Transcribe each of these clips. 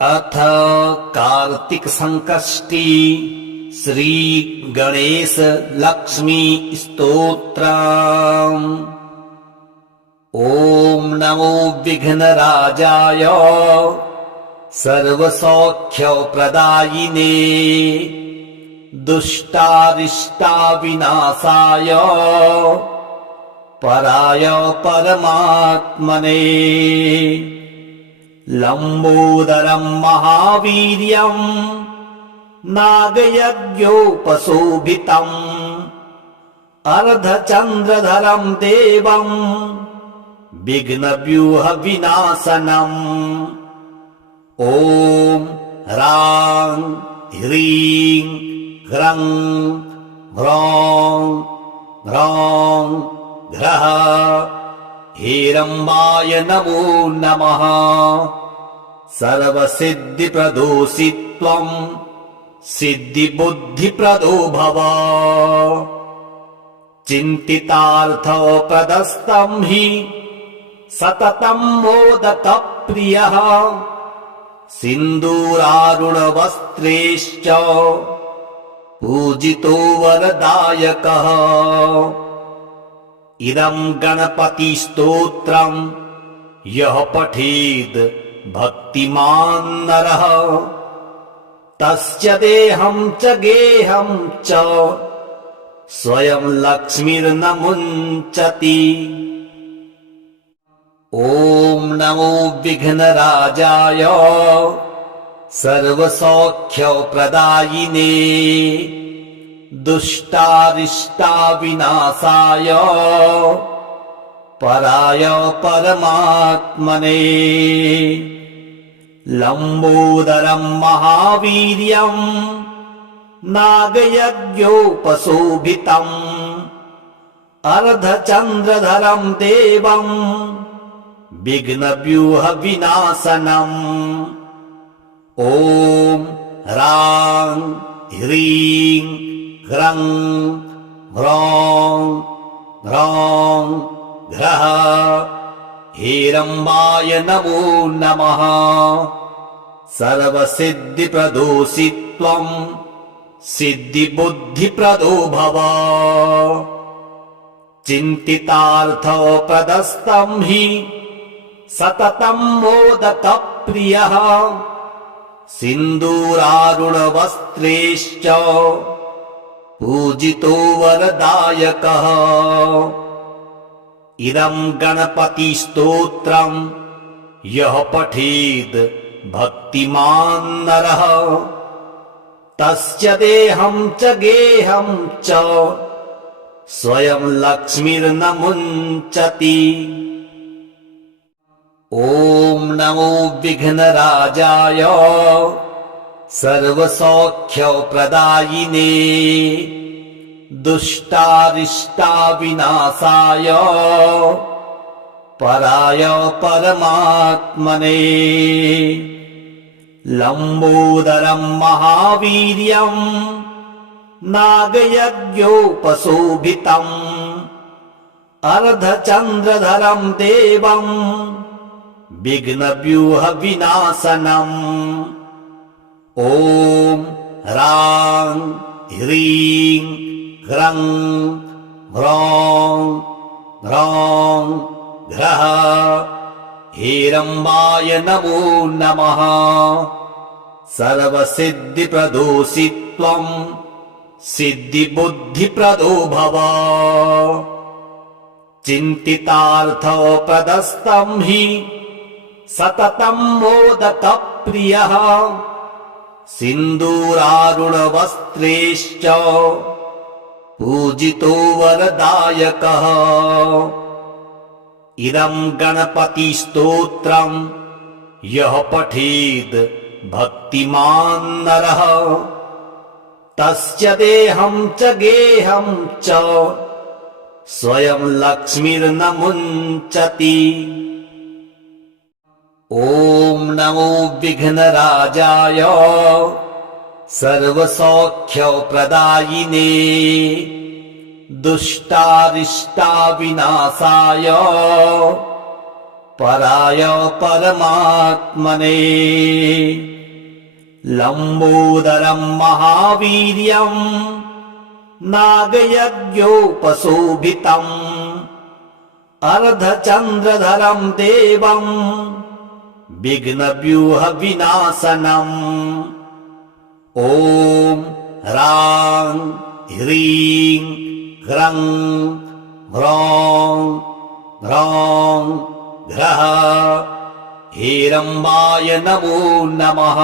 अथ कार्तिक संकष्टी श्री गणेश लक्ष्मी स्तोत्रम्। ओम नमो विघ्नराजाय सर्वसौख्यप्रदायिने दुष्टारिष्टाविनाशाय पराय परमात्मने। लंबोदरं महावीर्यं नागयज्ञोपशोभितम् अर्धचन्द्रधरं देवं विघ्नव्यूहविनाशनम्। ॐ ह्रां ह्रीं ह्रं ह्रौं ह्रौं घ्रः हेरम्बाय नमो नमः। सर्वसिद्धिप्रदोषित्वं सिद्धिबुद्धिप्रदो भव। चिन्तितार्थप्रदस्तं हि सततं मोदकप्रियः सिन्दूरारुणवस्त्रैश्च पूजितो वरदायकः। इदं गणपतिस्तोत्रं यः पठेत् भक्तिमान् नरः तस्य देहं च गेहं च स्वयं लक्ष्मीर्न मुञ्चति। ॐ नमो विघ्नराजाय सर्वसौख्यप्रदायिने दुष्टारिष्टाविनाशाय पराय परमात्मने। लंबोदरं महावीर्यं नागयज्ञोपशोभितम् अर्धचन्द्रधरं देवं विघ्नव्यूहविनाशनम्। ॐ ह्रां ह्रीं ह्रं ह्रौं ह्रौं घ्रः हेरम्बाय नमो नमः। सर्वसिद्धिप्रदोषित्वं सिद्धिबुद्धिप्रदो भव। चिन्तितार्थप्रदस्तं हि सततं मोदकप्रियः सिन्दूरारुणवस्त्रैश्च पूजितो वरदायकः। इदं गणपतिस्तोत्रं यः पठेत् भक्तिमान् नरः तस्य देहं च गेहं च स्वयं लक्ष्मीर्न मुञ्चति। ॐ नमो विघ्नराजाय सर्वसौख्यप्रदायिने दुष्टारिष्टाविनाशाय पराय परमात्मने। लंबोदरं महावीर्यं नागयज्ञोपशोभितम् अर्धचन्द्रधरं देवं विघ्नव्यूहविनाशनम्। ॐ ह्रां ह्रीं ह्रं ह्रौं ह्रौं घ्रः हेरम्बाय नमो नमः। सर्वसिद्धिप्रदोषित्वं सिद्धिबुद्धिप्रदो भव। चिन्तितार्थप्रदस्तं हि सततं मोदकप्रियः सिन्दूरारुणवस्त्रैश्च पूजितो वरदायकः। इदं गणपतिस्तोत्रं यः पठेत् भक्तिमान् नरः तस्य देहं च गेहं च स्वयं लक्ष्मीर्न मुञ्चति। ॐ नमो विघ्नराजाय सर्वसौख्यप्रदायिने दुष्टारिष्टाविनाशाय पराय परमात्मने लंबोदरं महावीर्यं नागयज्ञोपशोभितम् अर्धचंद्रधरं देवं विघ्नव्यूह विनाशनम् ॐ ह्रां ह्रीं ह्रं ह्रौं ह्रौं घ्रः हेरम्बाय नमो नमः।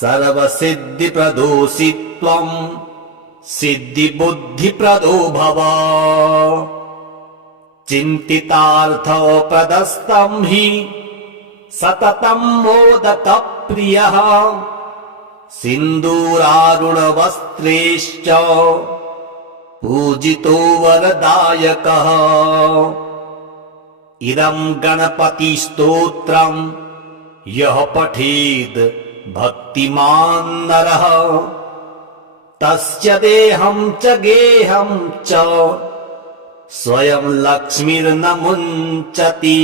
सर्वसिद्धिप्रदोषित्वं सिद्धिबुद्धिप्रदो भव चिन्तितार्थप्रदस्तं हि सततं मोदकप्रियः सिन्दूरारुणवस्त्रैश्च पूजितो वरदायकः। इदं गणपतिस्तोत्रं यः पठेद् भक्तिमान् नरः तस्य देहं च गेहं च स्वयं लक्ष्मीर्न मुञ्चति।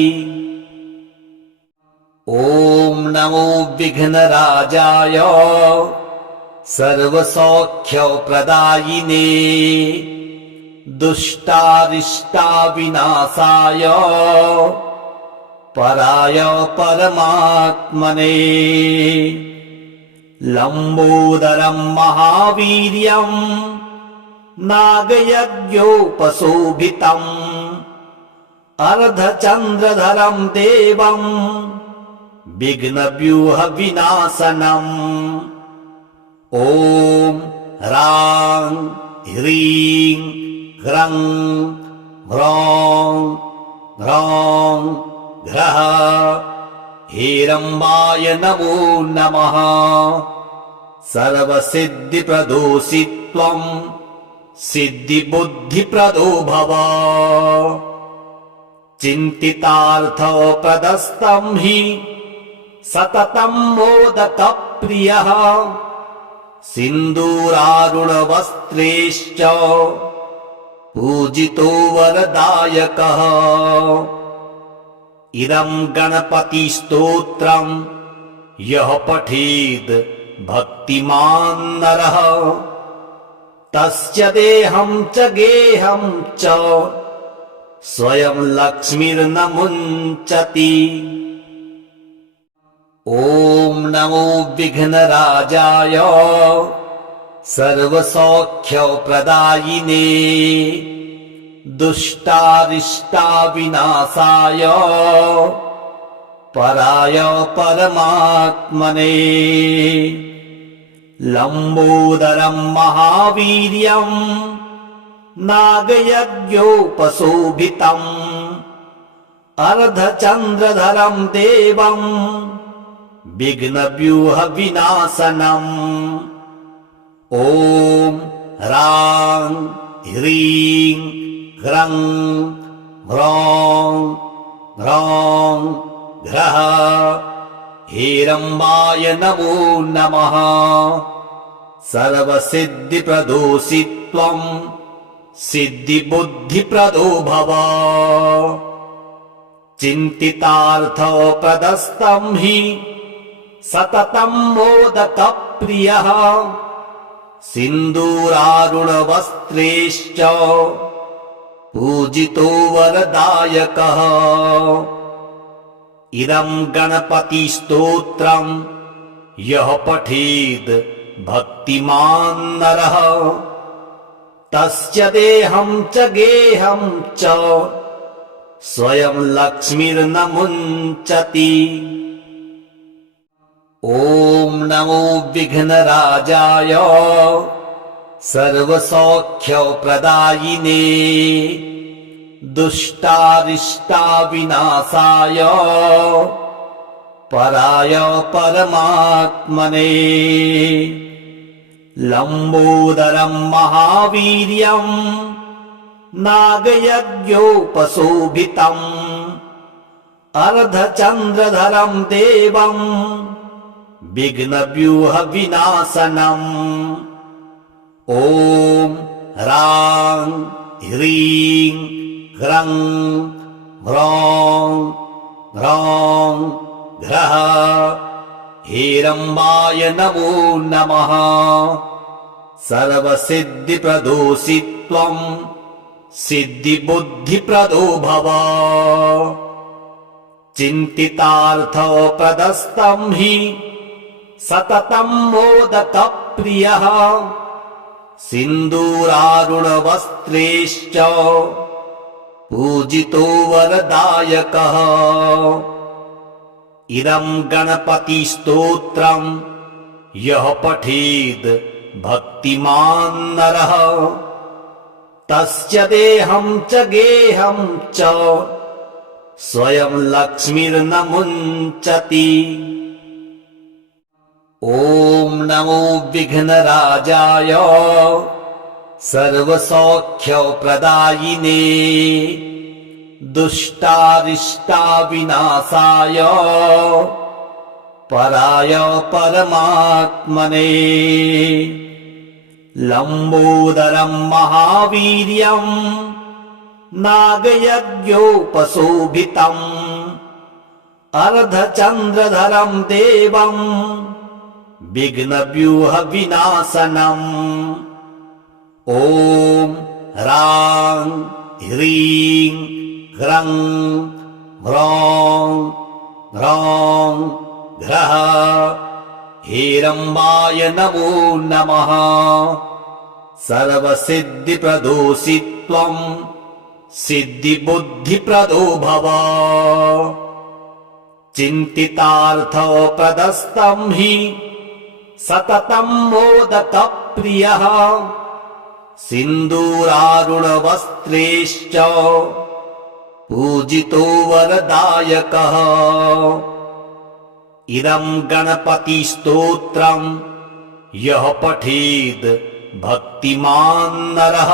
ॐ नमो विघ्नराजाय सर्वसौख्यप्रदायिने दुष्टारिष्टाविनाशाय पराय परमात्मने लंबोदरं महावीर्यं नागयज्ञोपशोभितम् अर्धचंद्रधरं देवं विघ्नव्यूह विनाशनम् ॐ ह्रां ह्रीं ह्रं ह्रौं ह्रौं घ्रः हेरम्बाय नमो नमः। सर्वसिद्धिप्रदोषित्वं सिद्धिबुद्धिप्रदो भव चिन्तितार्थप्रदस्तं हि सततं मोदकप्रियः सिन्दूरारुणवस्त्रैश्च पूजितो वरदायकः। इदं गणपतिस्तोत्रं यः पठेद् भक्तिमान् नरः तस्य देहं च गेहं च स्वयं लक्ष्मीर्न मुञ्चति। ॐ नमो विघ्नराजाय सर्वसौख्यप्रदायिने दुष्टारिष्टाविनाशाय पराय परमात्मने लंबोदरं महावीर्यं नागयज्ञोपशोभितम् अर्धचंद्रधरं देवं विघ्नव्यूह विनाशनम् ॐ ह्रां ह्रीं ह्रं ह्रौं ह्रौं घ्रः हेरम्बाय नमो नमः। सर्वसिद्धिप्रदोषित्वं सिद्धिबुद्धिप्रदो भव चिन्तितार्थप्रदस्तं हि सततं मोदकप्रियः सिन्दूरारुणवस्त्रैश्च पूजितो वरदायकः। इदं गणपतिस्तोत्रं यः पठेद् भक्तिमान् नरः तस्य देहं च गेहं च स्वयं लक्ष्मीर्न मुञ्चति। ॐ नमो विघ्नराजाय सर्वसौख्यप्रदायिने दुष्टारिष्टाविनाशाय पराय परमात्मने लंबोदरं महावीर्यं नागयज्ञोपशोभितम् अर्धचंद्रधरं देवं विघ्नव्यूह विनाशनम् ॐ ह्रां ह्रीं ह्रं ह्रौं ह्रौं घ्रः हेरम्बाय नमो नमः। सर्वसिद्धिप्रदोषि त्वं सिद्धिबुद्धिप्रदो भव। चिन्तितार्थप्रदस्तं हि सततं मोदकप्रियः। सिन्दूरारुणवस्त्रैश्च पूजितो वरदायकः। इदं गणपतिस्तोत्रं यः पठेद् भक्तिमान् नरः तस्य देहं च गेहं च स्वयं लक्ष्मीर्न मुञ्चति। ॐ नमो विघ्नराजाय सर्वसौख्यप्रदायिने दुष्टारिष्टाविनाशाय पराय परमात्मने। लम्बोदरं महावीर्यं नागयज्ञोपशोभितम् अर्धचन्द्रधरं देवं विघ्नव्यूहविनाशनम्। ॐ ह्रां ह्रीं ह्रं ह्रौं ह्रौं घ्रः हेरम्बाय नमो नमः। सर्वसिद्धिप्रदोषि त्वं सिद्धिबुद्धिप्रदो भव। चिन्तितार्थप्रदस्तं हि सततं मोदकप्रियः। सिन्दूरारुणवस्त्रैश्च पूजितो वरदायकः। इदं गणपतिस्तोत्रं यः पठेद् भक्तिमान् नरः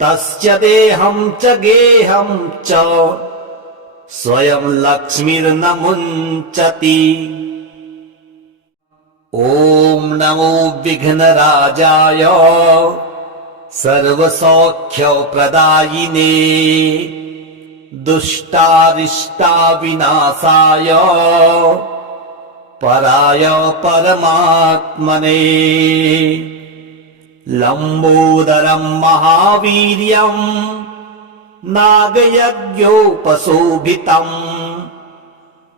तस्य देहं च गेहं च स्वयं लक्ष्मीर्न मुञ्चति। ॐ नमो विघ्नराजाय सर्वसौख्यप्रदायिने दुष्टारिष्टाविनाशाय पराय परमात्मने। लम्बोदरं महावीर्यं नागयज्ञोपशोभितम्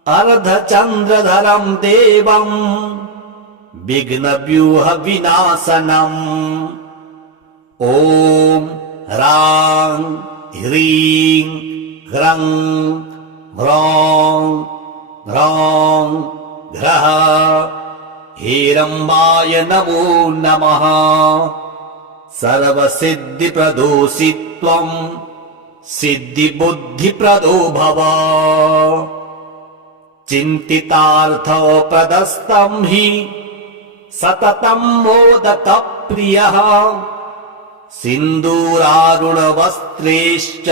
अर्धचन्द्रधरं देवं विघ्नव्यूहविनाशनम्। ॐ ह्रां ह्रीं ह्रं ह्रौं ह्रौं घ्रः हेरम्बाय नमो नमः। सर्वसिद्धिप्रदोषि त्वं सिद्धिबुद्धिप्रदो भव। चिन्तितार्थप्रदस्तं हि सततं मोदकप्रियः। सिन्दूरारुणवस्त्रैश्च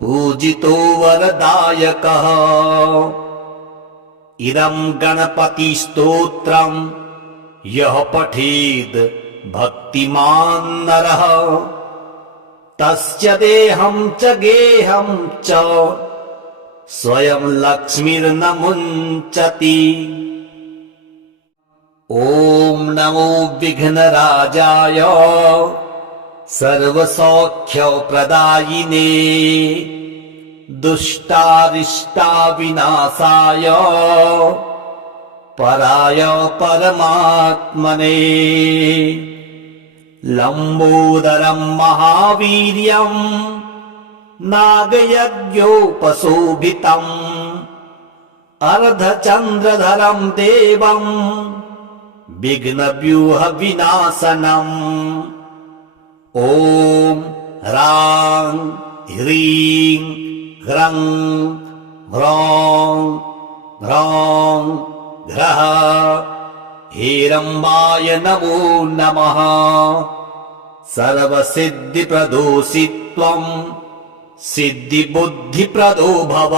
पूजितो वरदायकः। इदं गणपतिस्तोत्रं यः पठेद् भक्तिमान् नरः तस्य देहं च गेहं च स्वयं लक्ष्मीर्न मुञ्चति। ॐ नमो विघ्नराजाय सर्वसौख्यप्रदायिने दुष्टारिष्टाविनाशाय पराय परमात्मने। लम्बोदरं महावीर्यं नागयज्ञोपशोभितम् अर्धचन्द्रधरं देवं विघ्नव्यूहविनाशनम्। ॐ ह्रां ह्रीं ह्रं ह्रौं ह्रौं घ्रः हेरम्बाय नमो नमः। सर्वसिद्धिप्रदोषि त्वं सिद्धिबुद्धिप्रदो भव।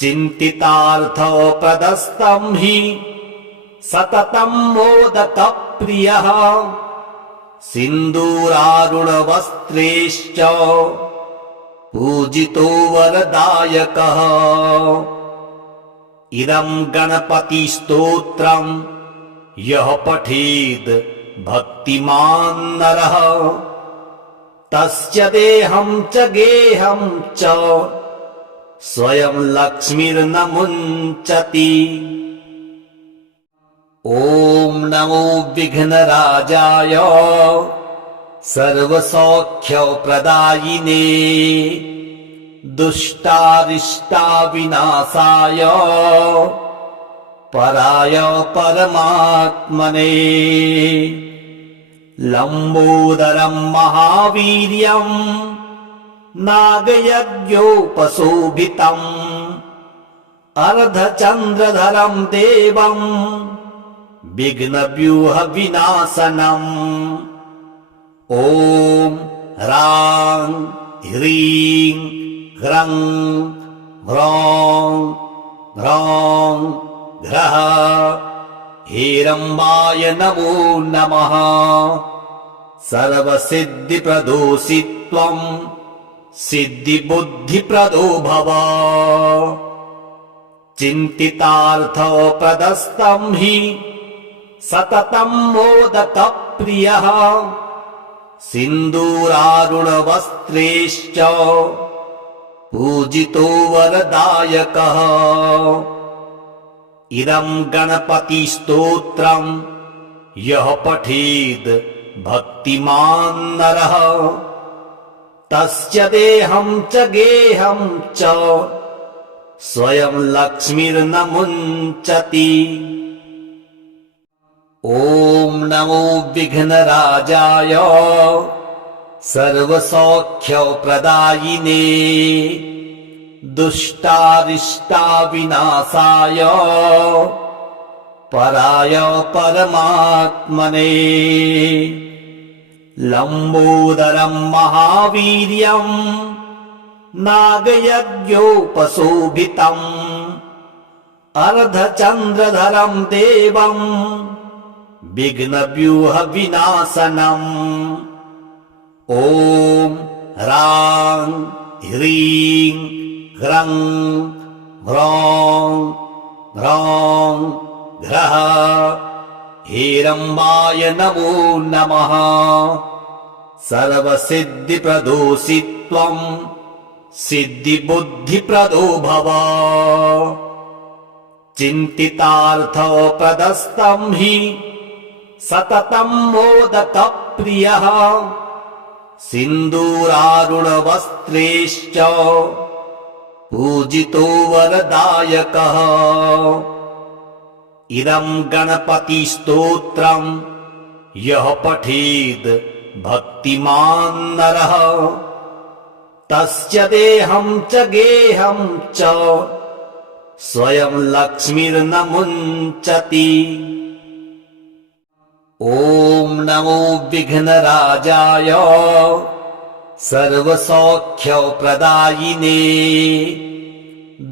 चिन्तितार्थप्रदस्तं हि सततं मोदकप्रियः। सिन्दूरारुणवस्त्रैश्च पूजितो वरदायकः इदं गणपतिस्तोत्रम् यः पठेद् भक्तिमान् नरः तस्य देहं च गेहं च स्वयं लक्ष्मीर्न मुञ्चति। ॐ नमो विघ्नराजाय सर्वसौख्यप्रदायिने दुष्टारिष्टाविनाशाय पराय परमात्मने। लम्बोदरं महावीर्यं नागयज्ञोपशोभितम् अर्धचन्द्रधरं देवं विघ्नव्यूहविनाशनम्। ॐ ह्रां ह्रीं ह्रं ह्रौं ह्रौं ह्रः हेरम्बाय नमो नमः। सर्वसिद्धिप्रदोषि त्वं सिद्धिबुद्धिप्रदो भव। चिन्तितार्थप्रदस्तं हि सततं मोदकप्रियः सिन्दूरारुणवस्त्रैश्च पूजितो वरदायकः। इदं गणपतिस्तोत्रम् यः पठेद् भक्तिमान् नरः तस्य देहं च गेहं च स्वयं लक्ष्मीर्न मुञ्चति। ॐ नमो विघ्नराजाय सर्वसौख्यप्रदायिने दुष्टारिष्टाविनाशाय पराय परमात्मने। लम्बोदरं महावीर्यं नागयज्ञोपशोभितम् अर्धचन्द्रधरं देवं विघ्नव्यूहविनाशनम्। ॐ ह्रां ह्रीं ह्रं ह्रौं ह्रौं ह्रः हेरम्बाय नमो नमः। सर्वसिद्धिप्रदोषि त्वं सिद्धिबुद्धिप्रदो भव। चिन्तितार्थप्रदस्तं हि सततं मोदकप्रियः सिन्दूरारुणवस्त्रैश्च पूजितो वरदायकः। इदं गणपतिस्तोत्रम् यः पठेद् भक्तिमान् नरः तस्य देहं च गेहं च स्वयं लक्ष्मीर्न मुञ्चति। ॐ नमो विघ्नराजाय सर्वसौख्यप्रदायिने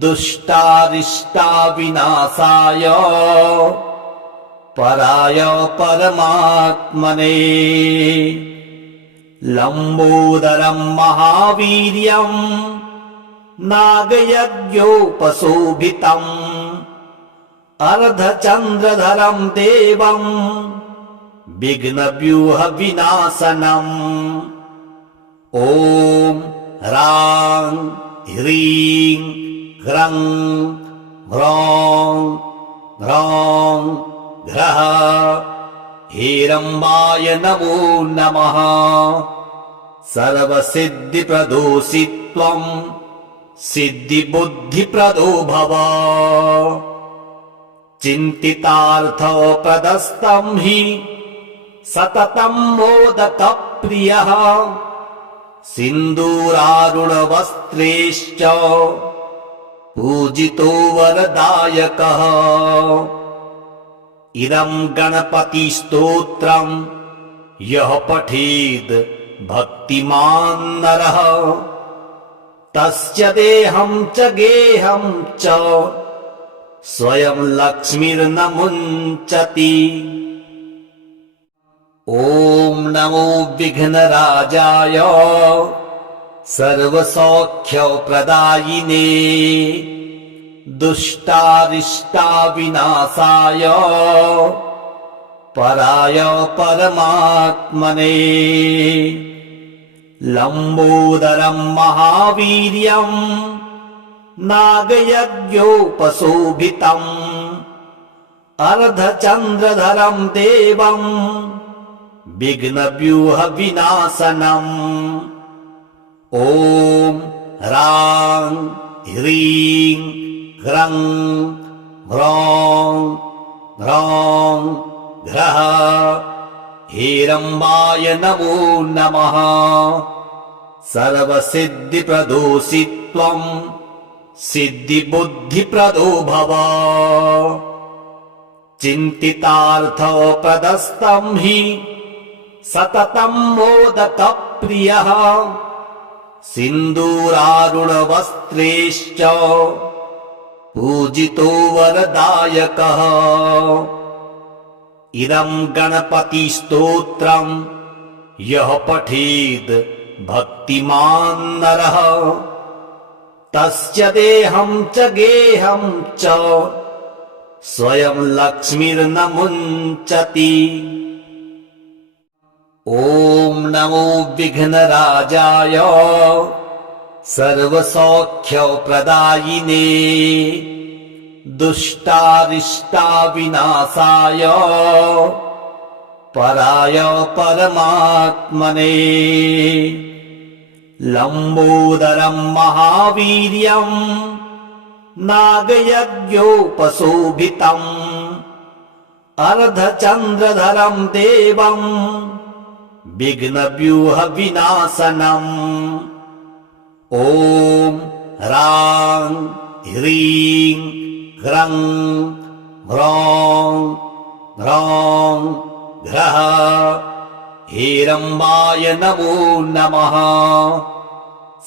दुष्टारिष्टाविनाशाय पराय परमात्मने। लम्बोदरं महावीर्यं नागयज्ञोपशोभितम् अर्धचन्द्रधरं देवं विघ्नव्यूहविनाशनम्। ॐ ह्रां ह्रीं ह्रं ह्रौं ह्रौं ह्रः हेरम्बाय नमो नमः। सर्वसिद्धिप्रदोषि त्वं सिद्धिबुद्धिप्रदो भव। चिन्तितार्थप्रदस्तं हि सततं मोदकप्रियः सिन्दूरारुणवस्त्रैश्च पूजितो वरदायकः। इदं गणपतिस्तोत्रम् यः पठेद् भक्तिमान् नरः तस्य देहं च गेहं च स्वयं लक्ष्मीर्न मुञ्चति। ॐ नमो विघ्नराजाय सर्वसौख्यप्रदायिने दुष्टारिष्टाविनाशाय पराय परमात्मने लम्बोदरं महावीर्यं नागयज्ञोपशोभितम् अर्धचन्द्रधरं देवं विघ्नव्यूहविनाशनम् ॐ ह्रां ह्रीं ह्रं ह्रौं ह्रौं ह्रः हेरम्बाय नमो नमः। सर्वसिद्धिप्रदोषि त्वं सिद्धिबुद्धिप्रदो भव। चिन्तितार्थप्रदस्तं हि सततं मोदकप्रियः सिन्दूरारुणवस्त्रैश्च पूजितो वरदायकः। इदं गणपतिस्तोत्रं यः पठेद् भक्तिमान् नरः तस्य देहं च गेहं च स्वयं लक्ष्मीर्न मुञ्चति। ॐ नमो विघ्नराजाय सर्वसौख्यप्रदायिने दुष्टारिष्टाविनाशाय पराय परमात्मने लम्बोदरं महावीर्यं नागयज्ञोपशोभितम् अर्धचन्द्रधरं देवं विघ्नव्यूहविनाशनम् ॐ ह्रां ह्रीं ह्रं ह्रौं ह्रौं ह्रः हेरम्बाय नमो नमः।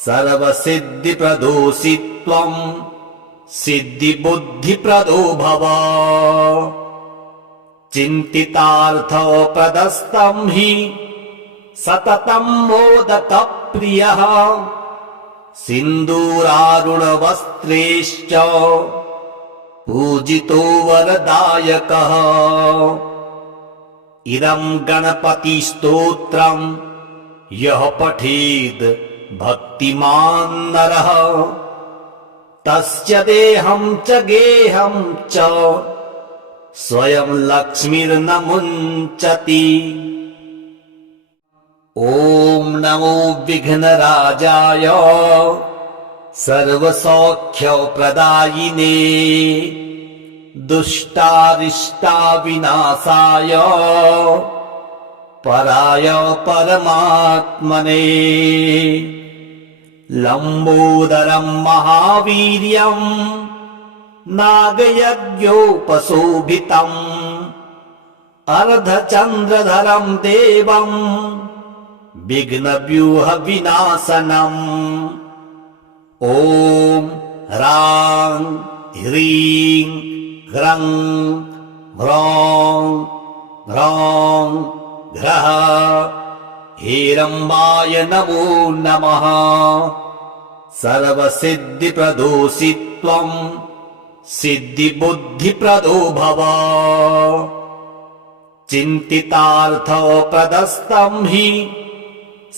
सर्वसिद्धिप्रदोषि त्वं सिद्धिबुद्धिप्रदो भव। चिन्तितार्थप्रदस्तं हि सततं मोदकप्रियः सिन्दूरारुणवस्त्रैश्च पूजितो वरदायकः। इदं गणपतिस्तोत्रं यः पठेद् भक्तिमान् नरः तस्य देहं च गेहं च स्वयं लक्ष्मीर्न मुञ्चति। ॐ नमो विघ्नराजाय सर्वसौख्यप्रदायिने दुष्टारिष्टाविनाशाय पराय परमात्मने लम्बोदरं महावीर्यं नागयज्ञोपशोभितम् अर्धचन्द्रधरं देवं विघ्नव्यूहविनाशनम् ॐ ह्रां ह्रीं ह्रं ह्रौं ह्रौं ह्रः हेरम्बाय नमो नमः। सर्वसिद्धिप्रदोषि त्वं सिद्धिबुद्धिप्रदो भव। चिन्तितार्थप्रदस्तं हि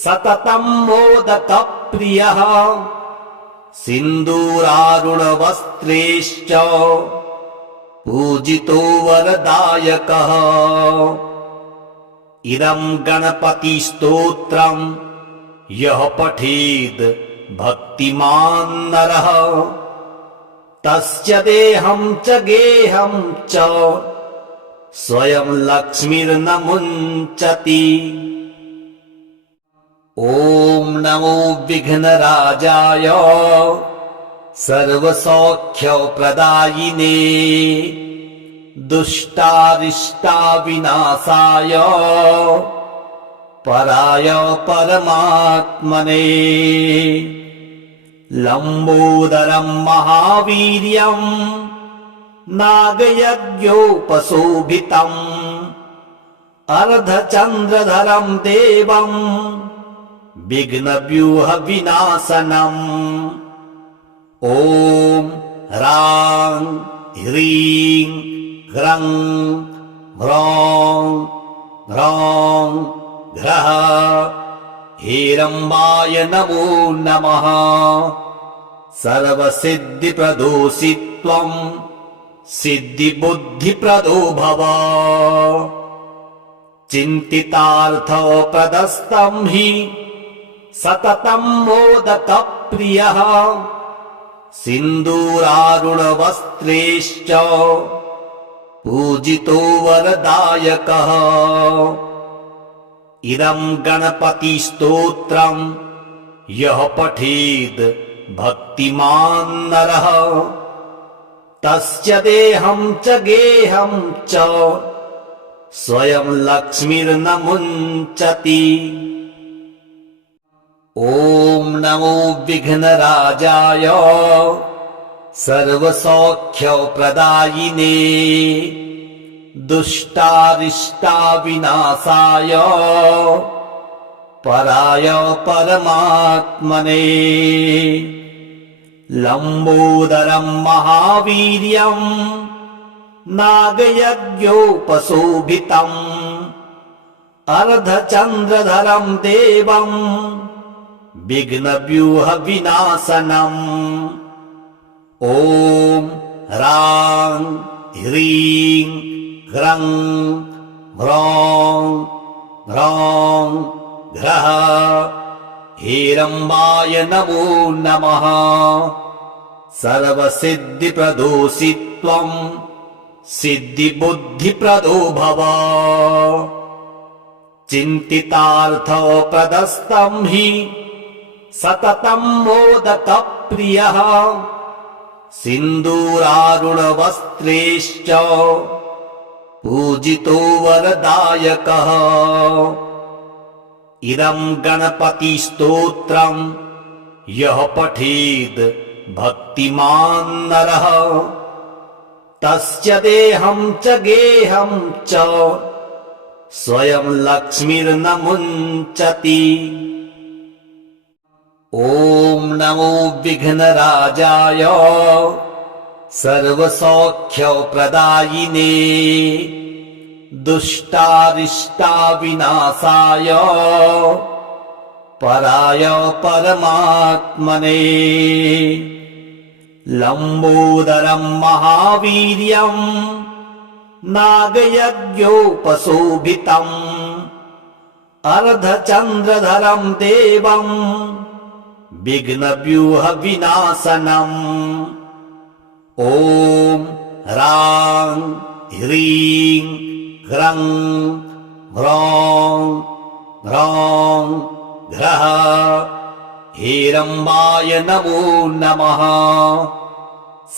सततं मोदकप्रियः सिन्दूरारुणवस्त्रैश्च पूजितो वरदायकः। इदं गणपतिस्तोत्रं यः पठेद् भक्तिमान् नरः तस्य देहं च गेहं च स्वयं लक्ष्मीर्न मुञ्चति। ॐ नमो विघ्नराजाय सर्वसौख्यप्रदायिने दुष्टारिष्टाविनाशाय पराय परमात्मने लम्बोदरं महावीर्यं नागयज्ञोपशोभितम् अर्धचन्द्रधरं देवं विघ्नव्यूहविनाशनम् ॐ ह्रां ह्रीं ह्रं ह्रौं ह्रौं ह्रः हेरम्बाय नमो नमः। सर्वसिद्धिप्रदोषि त्वं सिद्धिबुद्धिप्रदो भव। चिन्तितार्थप्रदस्तं हि सततं मोदकप्रियः सिन्दूरारुणवस्त्रैश्च पूजितो वरदायकः। इदं गणपतिस्तोत्रं यः पठेद् भक्तिमान् नरः तस्य देहं च गेहं च स्वयं लक्ष्मीर्न मुञ्चति। ॐ नमो विघ्नराजाय सर्वसौख्यप्रदायिने दुष्टारिष्टाविनाशाय पराय परमात्मने। लम्बोदरं महावीर्यं नागयज्ञोपशोभितम् अर्धचन्द्रधरं देवं विघ्नव्यूहविनाशनम् ॐ ह्रां ह्रीं ह्रं ह्रौं ह्रौं ह्रः हेरम्बाय नमो नमः। सर्वसिद्धिप्रदोषि त्वं सिद्धिबुद्धिप्रदो भव। चिन्तितार्थप्रदस्तं हि सततं मोदकप्रियः सिन्दूरारुणवस्त्रैश्च पूजितो वरदायकः। इदं गणपतिस्तोत्रं यः पठेद् भक्तिमान् नरः तस्य देहं च गेहं च स्वयं लक्ष्मीर्न मुञ्चति। ॐ नमो विघ्नराजाय सर्वसौख्यप्रदायिने दुष्टारिष्टाविनाशाय पराय परमात्मने। लम्बोदरं महावीर्यं नागयज्ञोपशोभितम् अर्धचन्द्रधरं देवं विघ्नव्यूहविनाशनम् ॐ ह्रां ह्रीं ह्रं ह्रौं ह्रौं ह्रः हेरम्बाय नमो नमः।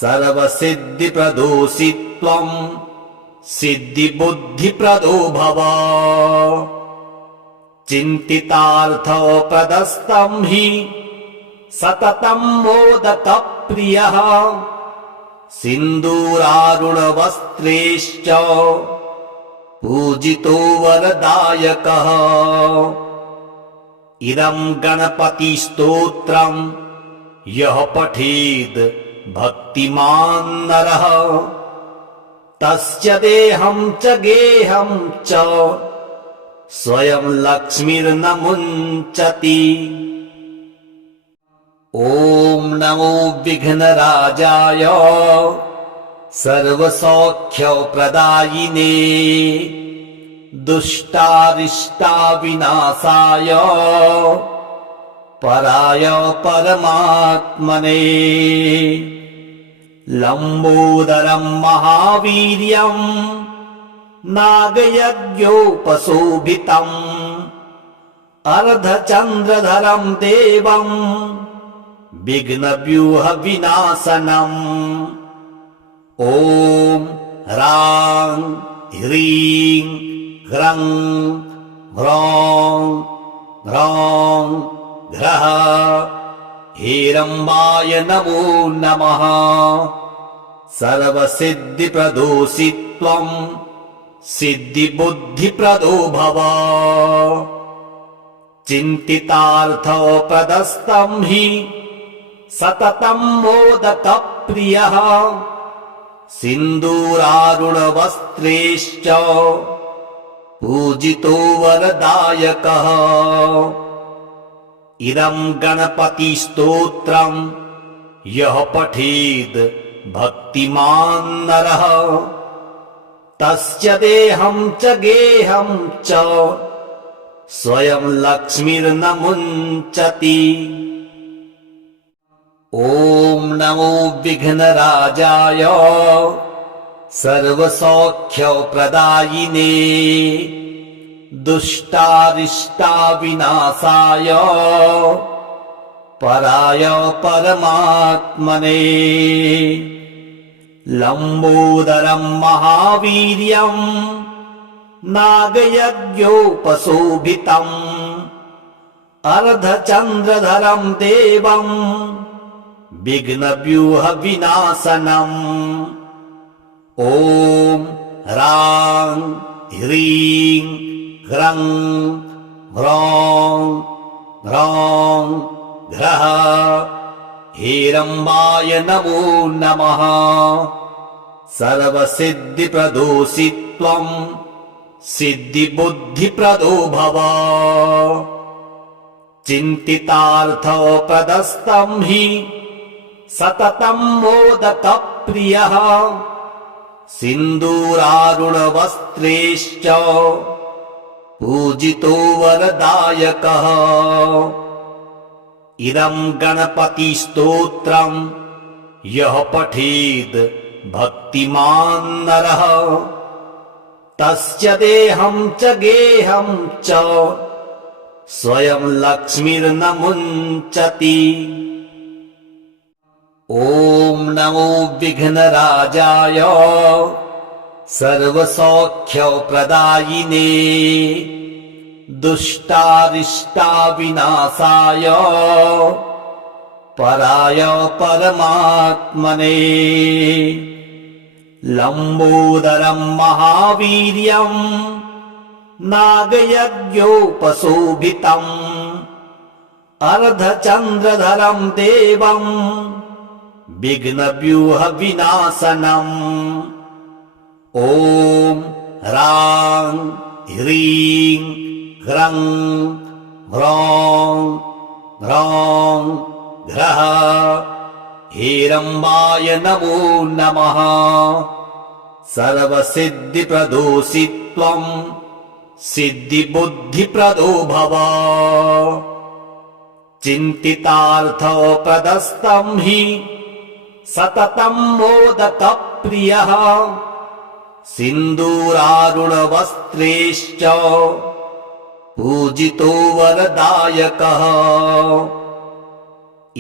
सर्वसिद्धिप्रदोषि त्वं सिद्धिबुद्धिप्रदो भव। चिन्तितार्थप्रदस्तं हि सततं मोदकप्रियः सिन्दूरारुणवस्त्रैश्च पूजितो वरदायकः। इदं गणपतिस्तोत्रं यः पठेद् भक्तिमान् नरः तस्य देहं च गेहं च स्वयं लक्ष्मीर्न मुञ्चति। ॐ नमो विघ्नराजाय सर्वसौख्यप्रदायिने दुष्टारिष्टाविनाशाय पराय परमात्मने। लम्बोदरं महावीर्यं नागयज्ञोपशोभितम् अर्धचन्द्रधरं देवं विघ्नव्यूहविनाशनम् ॐ ह्रां ह्रीं ह्रं ह्रौं ह्रौं ह्रः हेरम्बाय नमो नमः। सर्वसिद्धिप्रदोषि त्वं सिद्धिबुद्धिप्रदो भव चिन्तितार्थप्रदस्तं हि सततं मोदकप्रियः सिन्दूरारुणवस्त्रैश्च पूजितो वरदायकः इदं गणपतिस्तोत्रं यः पठेद् भक्तिमान् नरः तस्य देहं च गेहं च स्वयं लक्ष्मीर्न मुञ्चति। ॐ नमो विघ्नराजाय सर्वसौख्यप्रदायिने दुष्टारिष्टाविनाशाय पराय परमात्मने लम्बोदरं महावीर्यं नागयज्ञोपशोभितम् अर्धचन्द्रधरं देवं विघ्नव्यूहविनाशनम् ॐ ह्रां ह्रीं ह्रं ह्रौं ह्रौं ह्रः हेरम्बाय नमो नमः। सर्वसिद्धिप्रदोषित्वं सिद्धिबुद्धिप्रदो भव चिन्तितार्थप्रदस्तं हि सततं मोदकप्रियः सिन्दूरारुणवस्त्रैश्च पूजितो वरदायकः इदं गणपतिस्तोत्रं यः पठेद् भक्तिमान् नरः तस्य देहं च गेहं च स्वयं लक्ष्मीर्न मुञ्चति। ॐ नमो विघ्नराजाय सर्वसौख्यप्रदायिने दुष्टारिष्टाविनाशाय पराय परमात्मने लम्बोदरं महावीर्यं नागयज्ञोपशोभितम् अर्धचन्द्रधरं देवं विघ्नव्यूहविनाशनम् ॐ ह्रां ह्रीं ह्रं ह्रौं ह्रौं ह्रः हेरम्बाय नमो नमः। सर्वसिद्धिप्रदोषित्वं सिद्धिबुद्धिप्रदो भव चिन्तितार्थप्रदस्तं हि सततं मोदकप्रियः सिन्दूरारुणवस्त्रैश्च पूजितो वरदायकः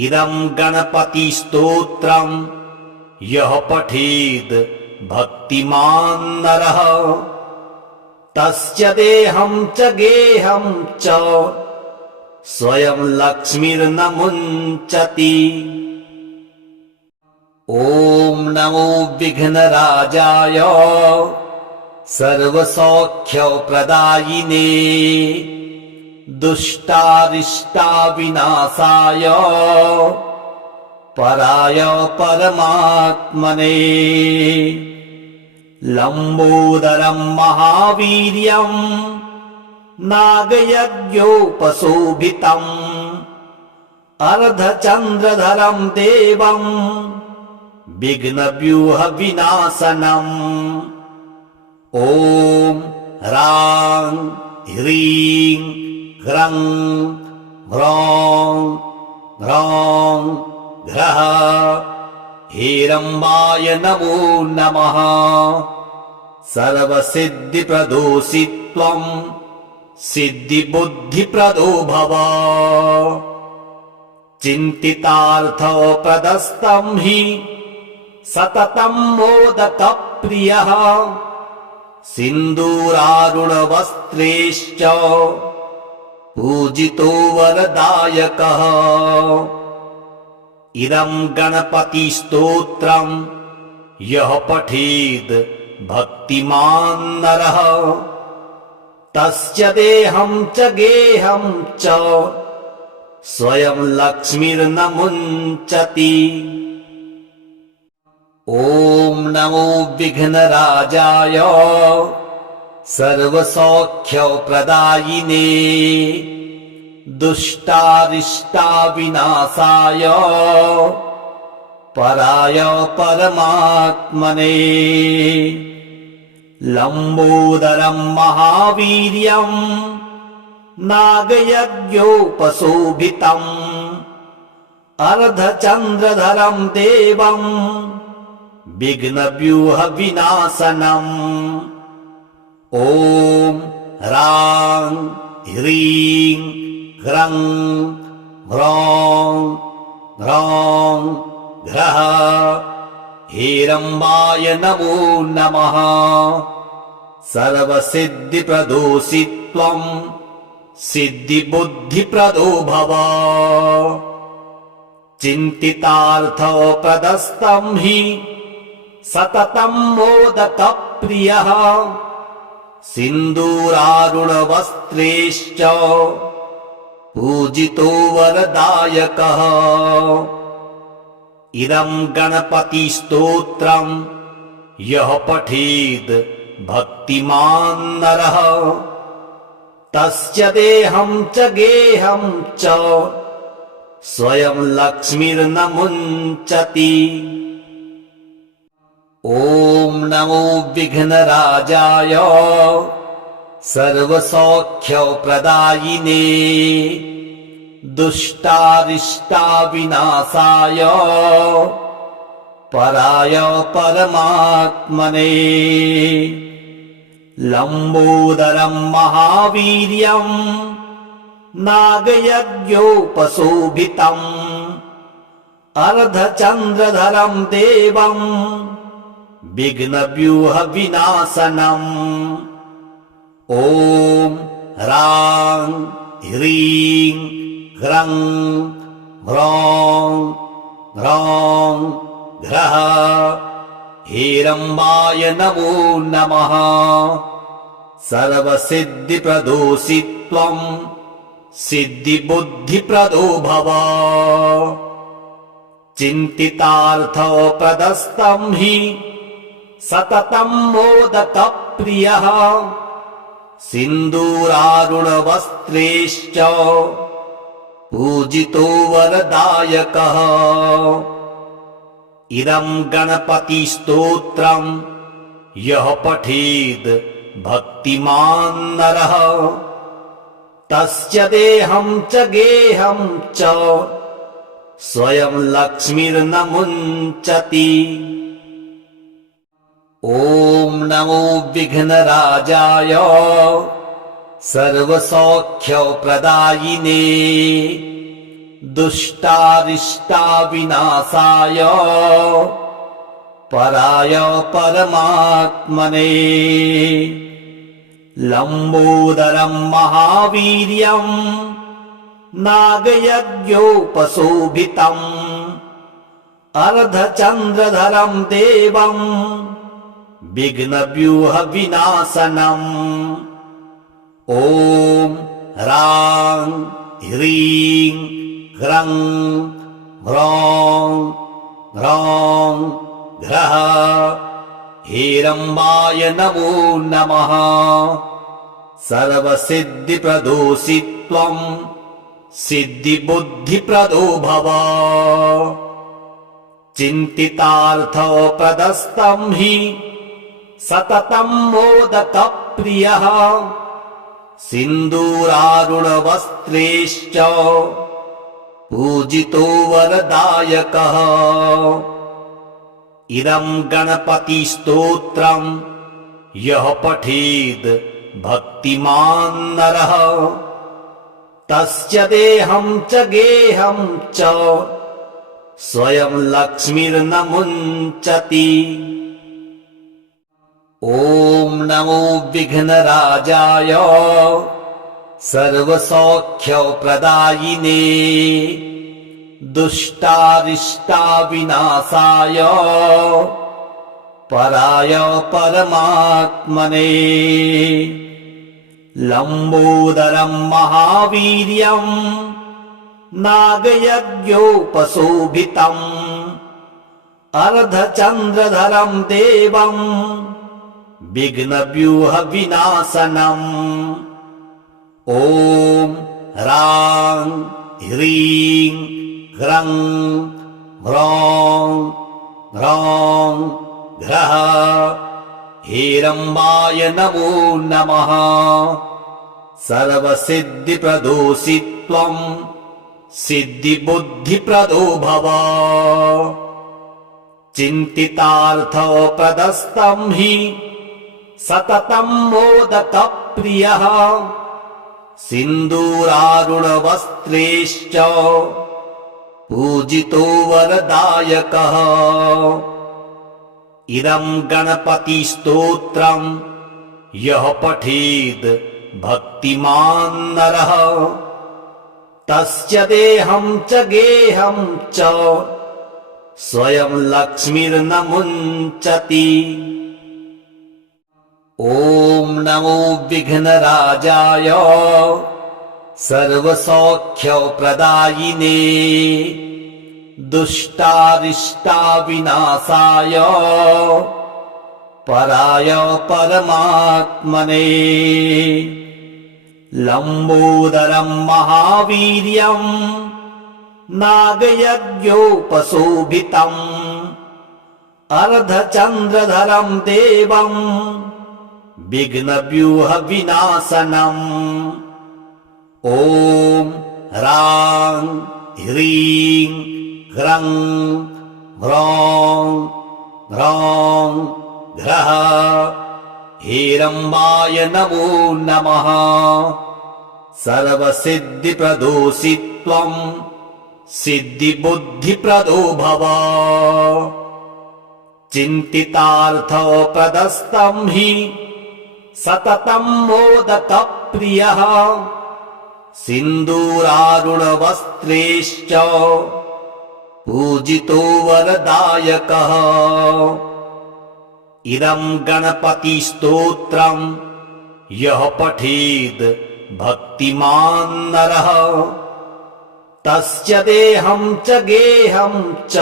इदं गणपतिस्तोत्रं यः पठेद् भक्तिमान् नरः तस्य देहं च गेहं च स्वयं लक्ष्मीर्न मुञ्चति। ॐ नमो विघ्नराजाय सर्वसौख्यप्रदायिने दुष्टारिष्टाविनाशाय पराय परमात्मने लम्बोदरं महावीर्यं नागयज्ञोपशोभितम् अर्धचन्द्रधरं देवं विघ्नव्यूहविनाशनम् ॐ ह्रां ह्रीं ह्रं ह्रौं ह्रौं ह्रः हेरम्बाय नमो नमः। सर्वसिद्धिप्रदोषित्वं सिद्धिबुद्धिप्रदो भव चिन्तितार्थप्रदस्तं हि सततं मोदकप्रियः सिन्दूरारुणवस्त्रैश्च पूजितो वरदायकः इदं गणपतिस्तोत्रं यः पठेद् भक्तिमान् नरः तस्य देहं च गेहं च स्वयं लक्ष्मीर्न मुञ्चति। ॐ नमो विघ्नराजाय सर्वसौख्यप्रदायिने दुष्टारिष्टाविनाशाय पराय परमात्मने। लम्बोदरं महावीर्यं नागयज्ञोपशोभितम् अर्धचन्द्रधरं देवं विघ्नव्यूहविनाशनम्। ॐ ह्रां ह्रीं ह्रं ह्रौं ह्रौं ह्रः हेरम्बाय नमो नमः। सर्वसिद्धिप्रदोषि त्वं सिद्धिबुद्धिप्रदो भव। चिन्तितार्थप्रदस्तं हि सततं मोदकप्रियः सिन्दूरारुणवस्त्रैश्च पूजितो वरदायकः। इदं गणपतिस्तोत्रं यः पठेद् भक्तिमान् नरः तस्य देहं च गेहं च स्वयं लक्ष्मीर्न मुञ्चति। ॐ नमो विघ्नराजाय सर्वसौख्यप्रदायिने दुष्टारिष्टाविनाशाय पराय परमात्मने। लम्बोदरं महावीर्यं नागयज्ञोपशोभितम् अर्धचन्द्रधरं देवं विघ्नव्यूहविनाशनम्। ॐ ह्रां ह्रीं ह्रं ह्रौं ह्रौं ह्रः हेरम्बाय नमो नमः। सर्वसिद्धिप्रदोषि त्वं सिद्धिबुद्धिप्रदो भव। चिन्तितार्थप्रदस्तं हि सततं मोदकप्रियः सिन्दूरारुणवस्त्रैश्च पूजितो वरदायकः। इदं गणपतिस्तोत्रं यः पठेद् भक्तिमान् नरः तस्य देहं च गेहं च स्वयं लक्ष्मीर्न मुञ्चति। ॐ नमो विघ्नराजाय सर्वसौख्यप्रदायिने दुष्टारिष्टाविनाशाय पराय परमात्मने। लम्बोदरं महावीर्यं नागयज्ञोपशोभितम् अर्धचन्द्रधरं देवं विघ्नव्यूहविनाशनम्। ॐ ह्रां ह्रीं ह्रं ह्रौं ह्रौं ह्रः हेरम्बाय नमो नमः। सर्वसिद्धिप्रदोषि त्वं सिद्धिबुद्धिप्रदो भव। चिन्तितार्थप्रदस्तं हि सततं मोदकप्रियः सिन्दूरारुणवस्त्रैश्च पूजितो वरदायकः। इदं गणपतिस्तोत्रं यः पठेद् भक्तिमान् नरः तस्य देहं च गेहं च स्वयं लक्ष्मीर्न मुञ्चति। ॐ नमो विघ्नराजाय सर्वसौख्यप्रदायिने दुष्टारिष्टाविनाशाय पराय परमात्मने लंबोदरं महावीर्यं नागयज्ञोपशोभितम् अर्धचंद्रधरं देवं विघ्नव्यूह विनाशनम् ॐ ह्रां ह्रीं ह्रं ह्रौं ह्रौं ह्रः हेरम्बाय नमो नमः। सर्वसिद्धिप्रदोषित्वं सिद्धिबुद्धिप्रदो भव चिन्तितार्थप्रदस्तं हि सततं मोदकप्रियः सिन्दूरारुणवस्त्रैश्च पूजितो वरदायकः इदं गणपतिस्तोत्रं यः पठेद् भक्तिमान् नरः तस्य देहं च गेहं च स्वयं लक्ष्मीर्न मुञ्चति। ॐ नमो विघ्नराजाय सर्वसौख्यप्रदायिने दुष्टारिष्टाविनाशाय पराय परमात्मने लंबोदरं महावीर्यं नागयज्ञोपशोभितम् अर्धचंद्रधरं देवं विघ्नव्यूह विनाशनम् ॐ ह्रां ह्रीं ह्रं ह्रौं ह्रौं ह्रः हेरम्बाय नमो नमः। सर्वसिद्धिप्रदोषित्वं सिद्धिबुद्धिप्रदो भव चिन्तितार्थप्रदस्तं हि सततं मोदकप्रियः सिन्दूरारुणवस्त्रैश्च पूजितो वरदायकः इदं गणपतिस्तोत्रं यः पठेद् भक्तिमान् नरः तस्य देहं च गेहं च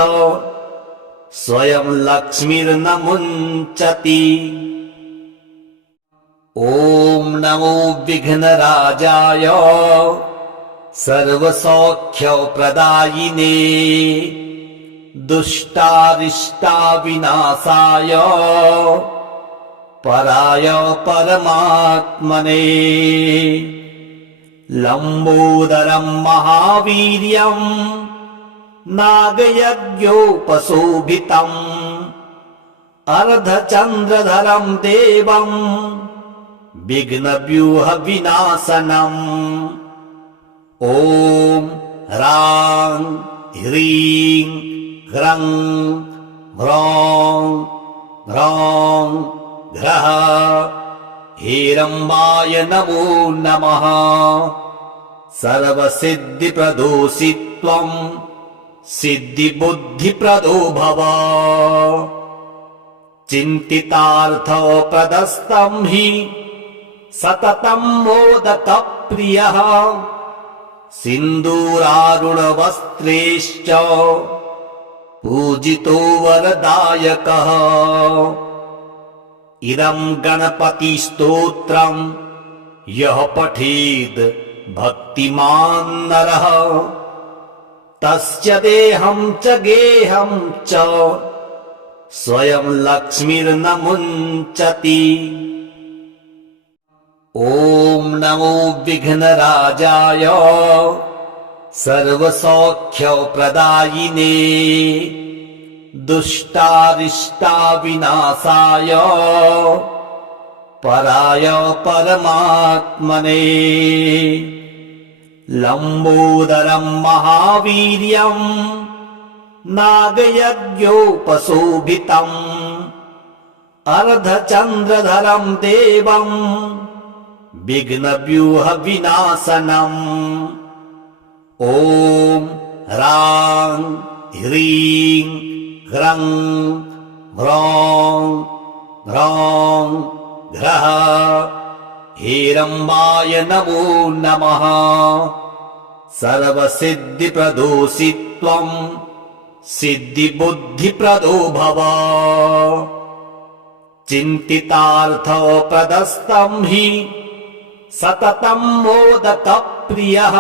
स्वयं लक्ष्मीर्न मुञ्चति। ॐ नमो विघ्नराजाय सर्वसौख्यप्रदायिने दुष्टारिष्टाविनाशाय पराय परमात्मने लंबोदरं महावीर्यं नागयज्ञोपशोभितम् अर्धचंद्रधरं देवं विघ्नव्यूह विनाशनम् ॐ ह्रां ह्रीं ह्रं ह्रौं ह्रौं ह्रः हेरम्बाय नमो नमः। सर्वसिद्धिप्रदोषित्वं सिद्धिबुद्धिप्रदो भव चिन्तितार्थप्रदस्तं हि सततं मोदकप्रियः सिन्दूरारुणवस्त्रैश्च पूजितो वरदायकः इदं गणपतिस्तोत्रं यः पठेद् भक्तिमान् नरः तस्य देहं च गेहं च स्वयं लक्ष्मीर्न मुञ्चति। ॐ नमो विघ्नराजाय सर्वसौख्यप्रदायिने दुष्टारिष्टाविनाशाय पराय परमात्मने लंबोदरं महावीर्यं नागयज्ञोपशोभितम् अर्धचंद्रधरं देवं विघ्नव्यूह विनाशनम् ॐ ह्रां ह्रीं ह्रं ह्रौं ह्रौं घ्रः हेरम्बाय नमो नमः। सर्वसिद्धिप्रदोषि त्वं सिद्धिबुद्धिप्रदो भव। चिन्तितार्थप्रदस्तं हि सततं मोदकप्रियः।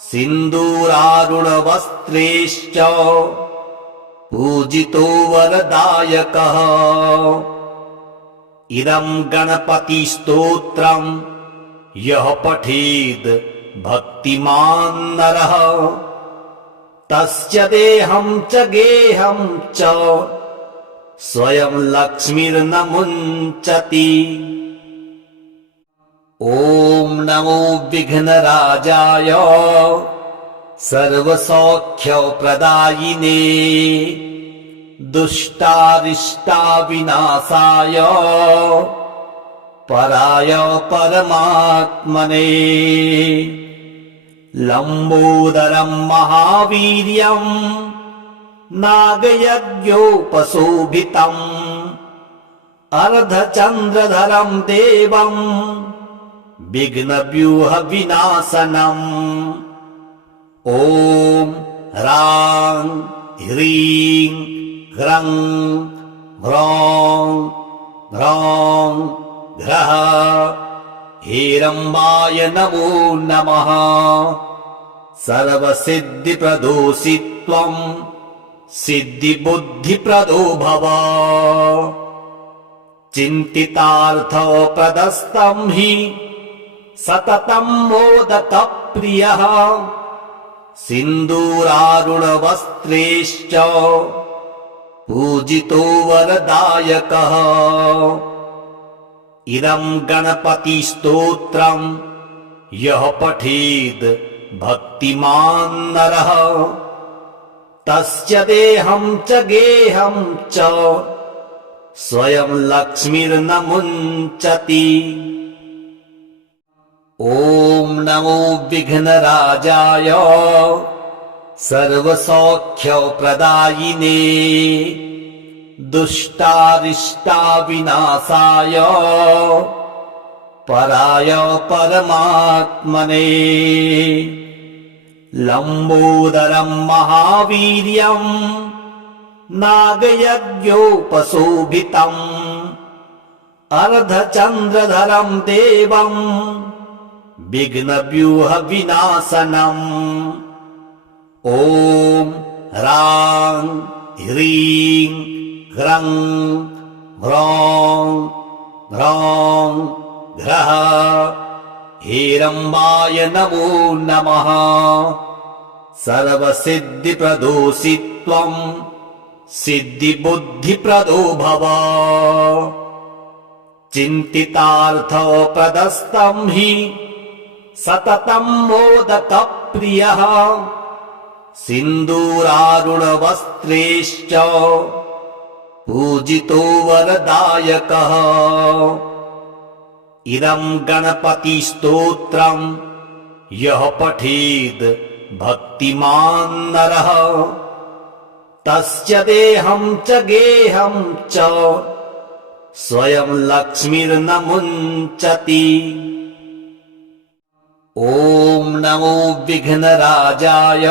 सिन्दूरारुणवस्त्रैश्च पूजितो वरदायकः। इदं गणपतिस्तोत्रं यः पठेद् भक्तिमान् नरः तस्य देहं च गेहं च स्वयं लक्ष्मीर्न मुञ्चति। ॐ नमो विघ्नराजाय सर्वसौख्यप्रदायिने दुष्टारिष्टाविनाशाय पराय परमात्मने। लम्बोदरं महावीर्यं नागयज्ञोपशोभितम् अर्धचन्द्रधरं देवं विघ्नव्यूहविनाशनम्। ॐ ह्रां ह्रीं ह्रं ह्रौं ह्रौं घ्रः हेरम्बाय नमो नमः। सर्वसिद्धिप्रदोषि त्वं सिद्धिबुद्धिप्रदो भव। चिन्तितार्थप्रदस्तं हि सततं मोदकप्रियः। सिन्दूरारुणवस्त्रैश्च पूजितो वरदायकः। इदं गणपतिस्तोत्रं यः पठेद् भक्तिमान् नरः तस्य देहं च गेहं च स्वयं लक्ष्मीर्न मुञ्चति। ॐ नमो विघ्नराजाय सर्वसौख्यप्रदायिने दुष्टारिष्टाविनाशाय पराय परमात्मने। लम्बोदरं महावीर्यं नागयज्ञोपशोभितम् अर्धचन्द्रधरं देवं विघ्नव्यूहविनाशनम्। ॐ ह्रां ह्रीं ह्रं ह्रौं ह्रौं घ्रः हेरम्बाय नमो नमः। सर्वसिद्धिप्रदोषि त्वं सिद्धिबुद्धिप्रदो भव। चिन्तितार्थप्रदस्तं हि सततं मोदकप्रियः। सिन्दूरारुणवस्त्रैश्च पूजितो वरदायकः। इदं गणपतिस्तोत्रं यः पठेद् भक्तिमान् नरः तस्य देहं च गेहं च स्वयं लक्ष्मीर्न मुञ्चति। ॐ नमो विघ्नराजाय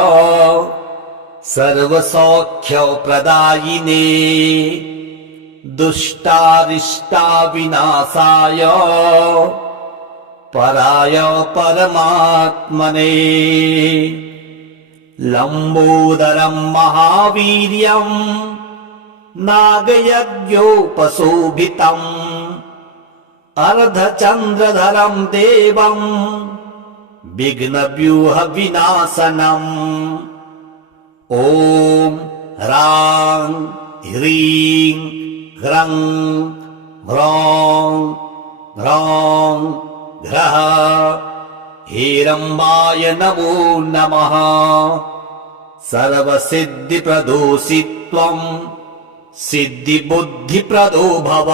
सर्वसौख्यप्रदायिने दुष्टारिष्टाविनाशाय पराय परमात्मने। लम्बोदरं महावीर्यं नागयज्ञोपशोभितम् अर्धचन्द्रधरं देवं विघ्नव्यूहविनाशनम्। ॐ ह्रां ह्रीं ह्रं ह्रौं ह्रौं घ्रः हेरम्बाय नमो नमः। सर्वसिद्धिप्रदोषि त्वं सिद्धिबुद्धिप्रदो भव।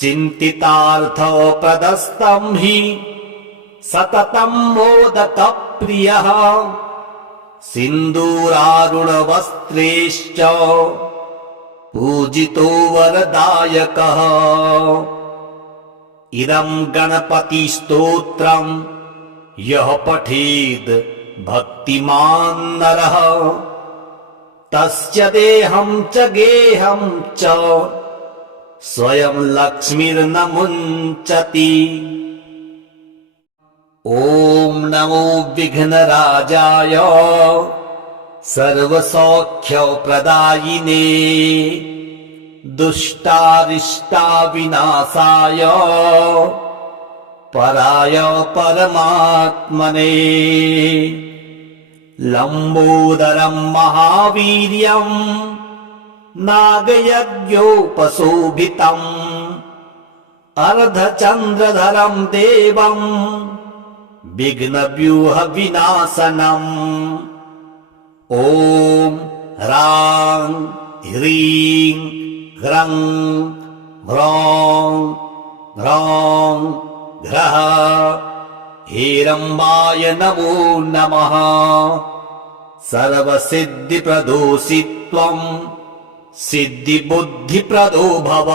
चिन्तितार्थप्रदस्तं हि सततं मोदकप्रियः। सिन्दूरारुणवस्त्रैश्च पूजितो वरदायकः इदं गणपतिस्तोत्रम् यः पठेद् भक्तिमान् नरः तस्य देहं च गेहं च स्वयं लक्ष्मीर्न मुञ्चति। ॐ नमो विघ्नराजाय सर्वसौख्यप्रदायिने दुष्टारिष्टाविनाशाय पराय परमात्मने। लम्बोदरं महावीर्यं नागयज्ञोपशोभितम् अर्धचन्द्रधरं देवं विघ्नव्यूहविनाशनम्। ॐ ह्रां ह्रीं ह्रं ह्रौं ह्रौं घ्रः हेरम्बाय नमो नमः। सर्वसिद्धिप्रदोषित्वं सिद्धिबुद्धिप्रदो भव।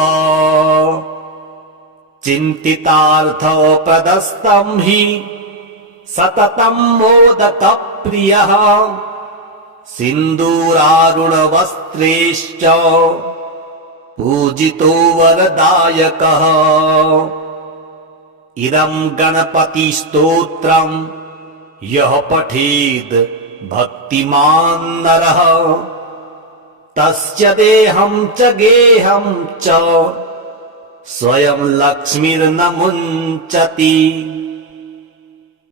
चिन्तितार्थप्रदस्तं हि सततं मोदकप्रियः सिन्दूरारुणवस्त्रैश्च पूजितो वरदायकः इदं गणपतिस्तोत्रम् यः पठेद् भक्तिमान् नरः तस्य देहं च गेहं च स्वयं लक्ष्मीर्न मुञ्चति।